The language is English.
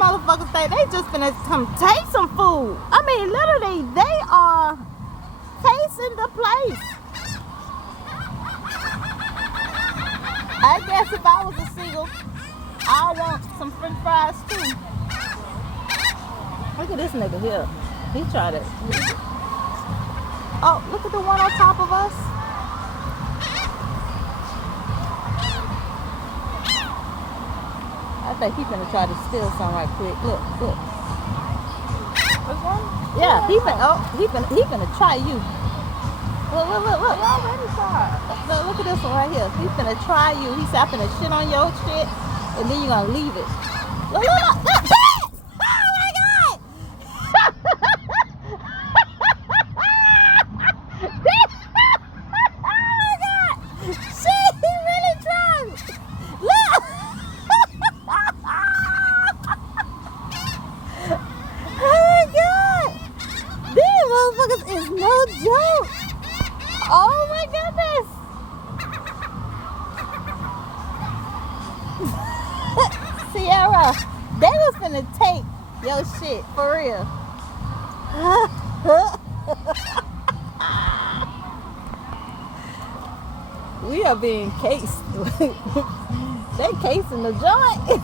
motherfuckers think they just finna come taste some food. I mean, literally, they are tasting the place. I guess if I was a single, I want some french fries too. Look at this nigga here. He tried it. Oh, look at the one on top of us. I think he finna try to steal some right quick. Look. Which one? Yeah, he finna try you. Look. I already tried. Look at this one right here. He finna try you. He said, I'm finna shit on your shit, and then you gonna leave it. Look. Oh my God! Oh my God! Shit, he really tried. Look! Oh my God! These motherfuckers is no joke. Oh my goodness! Sierra, they was finna take your shit for real. We are being cased. They casing the joint.